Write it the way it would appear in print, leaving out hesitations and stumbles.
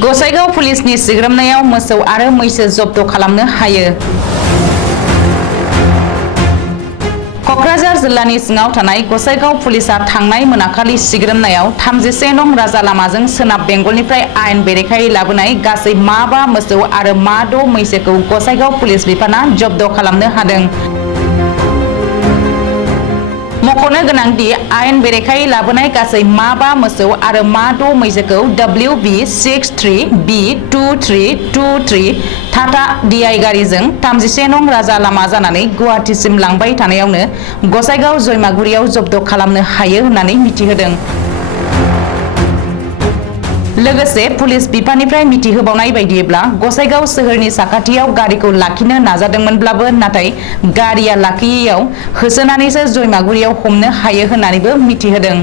गसाइगाव पुलिसनि सिग्रोमनायाव मोसौ आरो मैसो जब्द खालामनो हायो। कक्राझार जिल्लानि सिङाव थानाय गसाइगाव पुलिसा थांनाय मोनाखालि सिग्रोमनायाव 31 नं राजा लामाजों सोनाब बेंगलनिफ्राय आयेन बेरेखायै लाबोनाय गासै मा मोसौ आरो द' मैसोखौ गसाइगाव पुलिस बिफाना जब्द खालामनो हादों। मख'नो गोनांदि आयेन बेरेखायै लाबोनाय गासै मा मोसौ आरो द' मैसोखौ WB63B2323 टाटा DI गारिजों 31 नं राजा लामा जानानै गुवाहाटीसिम लांबाय थानायावनो गसाइगाव जयमागुरियाव जब्द खालामनो हायो होननानै मिथिहोदों। लोगोसे पुलिस बिफाननिफ्राय मिथिहोबावनाय बायदिब्ला गसाइगाव सोहोरनि साखाथियाव गारिखौ लाखिनो नाजादोंमोनब्लाबो नाथाय गारिया लाखियैयाव होसोनानैसो जयमागुरियाव हमनो हायो होननानैबो मिथिहोदों।